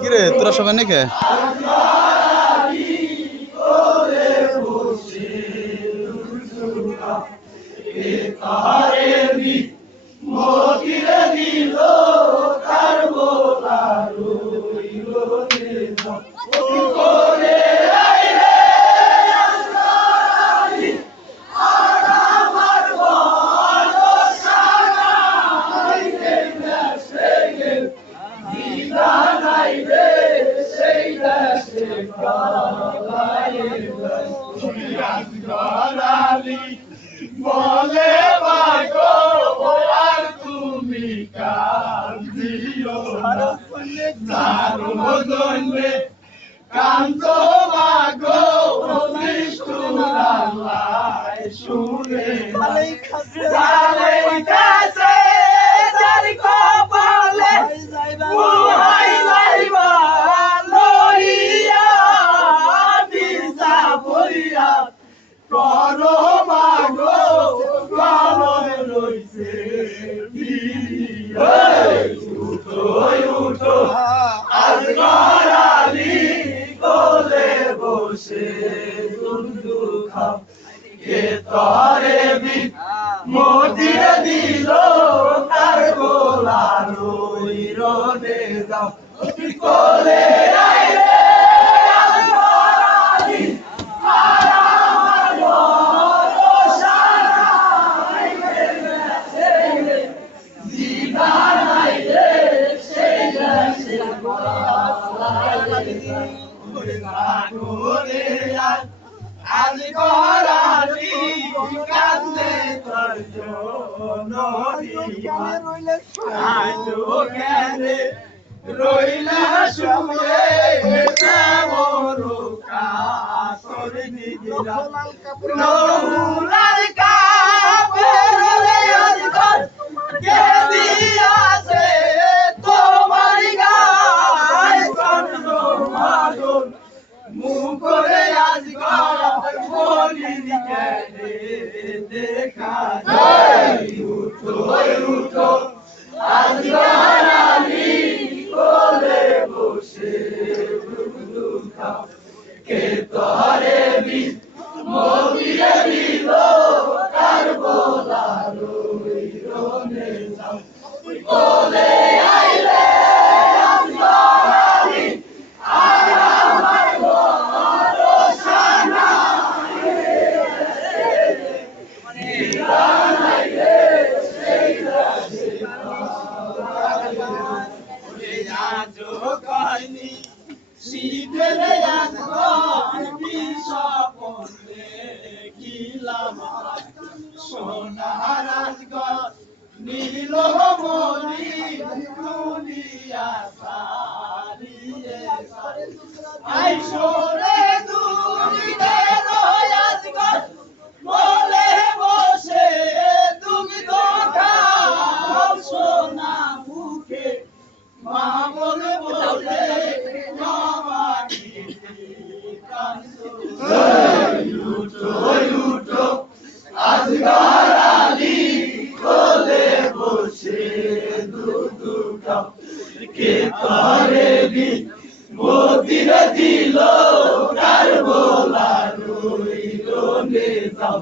কিরে তোরা সবাই নাকি বলে মাগো আর তুমি কান্দিও না তার জন্যে কান্দো মাগো নিষ্ঠুরালাই শুনে জালেই কাছে যার কপালে বুহাই যাইবা লইয়া বিজা পড়িয়া করো মাগো গলমে রইছে উঠো উঠো আজ গরালি কোলে বসে দুধু খাও কে তরে মতির দিল তার গোলা রই রনে যাও কোলে আইরে আজ গরালি আর আমার ভরসা নাই রে দিদার নাই রে সেই দেশে ঘরে আজ গরালি কান্দে তোর জনরি রইলা শুয়ে মরু কাতর দিদিরা নহুলার কাপের রে আজ ঘর কে দিয়াছে তোমার গায় চন্দ্র মাদন মুখ করে আজ ঘর বলি কেনে দেখা যায় উঠো উঠো আজ গরালি কোলে বসে দুধু খাও কে তরে মতিরে দিল তার বোলা রই রনে যাও কোলে আইলে আজ গরালি আর আমার ভরসা নাই রে সেই দেশে আজো কয়নি শীতের বিষপন দেখিলাম সোনার রাজগর নীল মণি দুনিয়া সারিয়ে আইসরে দুনিতে রাজগর বলে বসে তুমি তো খাও সোনা মুখে মা বলে বলে মামা উঠো উঠো আজ গরালি কোলে বসে দুধু খাও কে তরে মতির দিল কার বোলা রই রনে যাও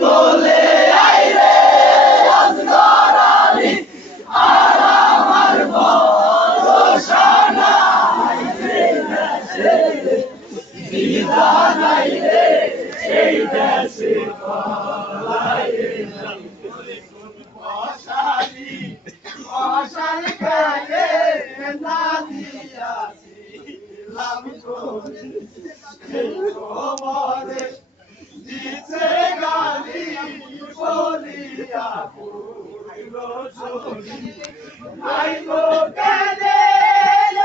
কোলে আইরে আজ গরালি আর আমার ভরসা নাই দিদা নাই রে সেই দেশে পালায়ে অশালি অশাল গায়ে না দিয়াছি লাভ করে খবরে দিছে গালি বলিয়া কইল চলি আই গো কেনে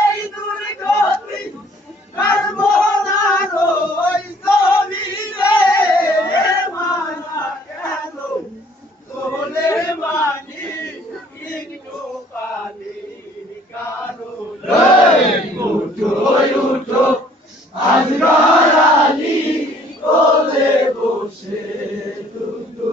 এই দুর্গতি কারবনার ওই জমিনে মানা কেন তোলে মানি একটু পানি কারো উঠো উঠো আজ গরালি কোলে বসে দুধু